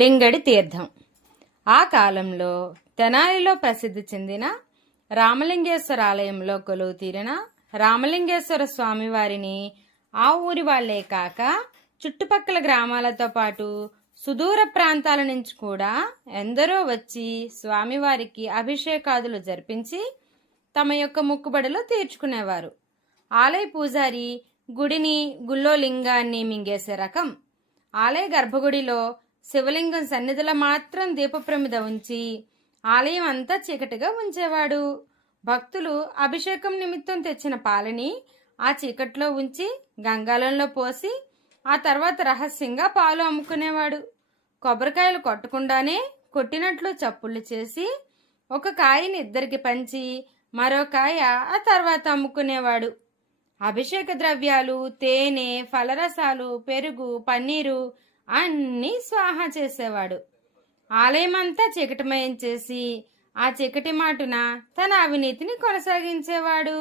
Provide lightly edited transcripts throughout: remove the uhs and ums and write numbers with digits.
లింగడి తీర్థం. ఆ కాలంలో తెనాలిలో ప్రసిద్ధి చెందిన రామలింగేశ్వర ఆలయంలో కొలువు తీరిన రామలింగేశ్వర స్వామివారిని ఆ ఊరి వాళ్లే కాక చుట్టుపక్కల గ్రామాలతో పాటు సుదూర ప్రాంతాల నుంచి కూడా ఎందరో వచ్చి స్వామివారికి అభిషేకాదులు జరిపించి తమ యొక్క మొక్కుబడులు తీర్చుకునేవారు. ఆలయ పూజారి గుడిని గుళ్ళో లింగాన్ని మింగేసే రకం. ఆలయ గర్భగుడిలో శివలింగం సన్నిధిలో మాత్రం దీపప్రమిద ఉంచి ఆలయం అంతా చీకటిగా ఉంచేవాడు. భక్తులు అభిషేకం నిమిత్తం తెచ్చిన పాలని ఆ చీకట్లో ఉంచి గంగాలంలో పోసి ఆ తర్వాత రహస్యంగా పాలు అమ్ముకునేవాడు. కొబ్బరికాయలు కొట్టకుండానే కొట్టినట్లు చప్పుళ్ళు చేసి ఒక కాయని ఇద్దరికి పంచి మరో కాయ ఆ తర్వాత అమ్ముకునేవాడు. అభిషేక ద్రవ్యాలు, తేనె, ఫలరసాలు, పెరుగు, పన్నీరు అన్నీ స్వాహా చేసేవాడు. ఆలయమంతా చీకటిమయం చేసి ఆ చీకటి మాటున తన అవినీతిని కొనసాగించేవాడు.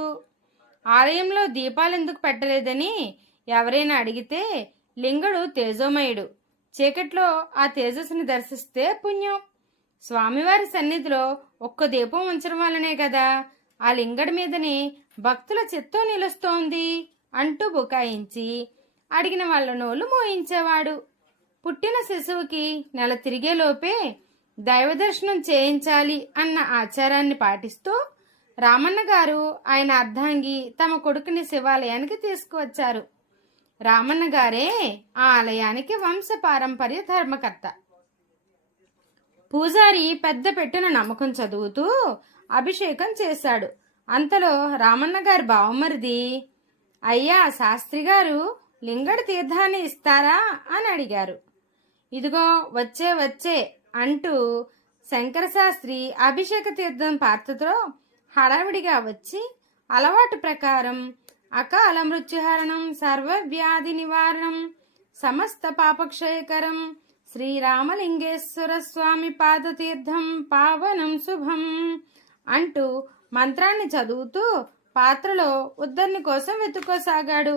ఆలయంలో దీపాలెందుకు పెట్టలేదని ఎవరైనా అడిగితే లింగడు తేజోమయుడు, చీకట్లో ఆ తేజస్సుని దర్శిస్తే పుణ్యం, స్వామివారి సన్నిధిలో ఒక్క దీపం ఉంచడం వల్లనే కదా ఆ లింగడి మీదనే భక్తుల చిత్తం నిలుస్తోంది అంటూ బుకాయించి అడిగిన వాళ్ళ నోళ్లు మోయించేవాడు. పుట్టిన శిశువుకి నెల తిరిగేలోపే దైవదర్శనం చేయించాలి అన్న ఆచారాన్ని పాటిస్తూ రామన్న గారు ఆయన అర్ధాంగి తమ కొడుకుని శివాలయానికి తీసుకువచ్చారు. రామన్న గారే ఆ ఆలయానికి వంశ పారంపర్య ధర్మకర్త. పూజారి పెద్ద పెట్టున నమ్మకం చదువుతూ అభిషేకం చేశాడు. అంతలో రామన్న గారి బావమరిది, అయ్యా శాస్త్రి గారు, లింగడి తీర్థాన్ని ఇస్తారా అని అడిగారు. ఇదిగో వచ్చే వచ్చే అంటూ శంకర శాస్త్రి అభిషేక తీర్థం పాత్రతో హడావిడిగా వచ్చి అలవాటు ప్రకారం అకాల మృత్యుహరణం, సర్వవ్యాధి నివారణం, సమస్త పాపక్షయకరం శ్రీరామలింగేశ్వర స్వామి పాదతీర్థం పావనం శుభం అంటూ మంత్రాన్ని చదువుతూ పాత్రలో ఉద్దరిని కోసం వెతుక్కోసాగాడు.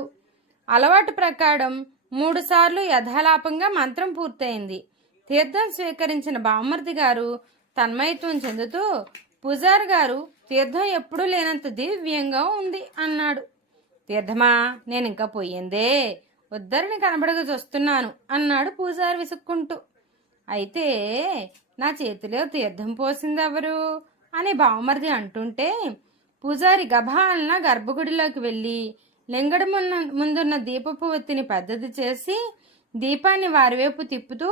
అలవాటు ప్రకారం 3 సార్లు యథాలాపంగా మంత్రం పూర్తయింది. తీర్థం స్వీకరించిన బామ్మర్ది గారు తన్మయత్వం చెందుతూ, పూజారి గారు, తీర్థం ఎప్పుడూ లేనంత దివ్యంగా ఉంది అన్నాడు. తీర్థమా, నేనింకా పోయిందే, ఉద్దరిని కనబడగా చూస్తున్నాను అన్నాడు పూజారి విసుక్కుంటూ. అయితే నా చేతిలో తీర్థం పోసిందెవరు అని బావమరిది అంటుంటే పూజారి గభాలన గర్భగుడిలోకి వెళ్ళి లింగడి ముందున్న దీపపు ఒత్తిని పద్ధతి చేసి దీపాన్ని వారివైపు తిప్పుతూ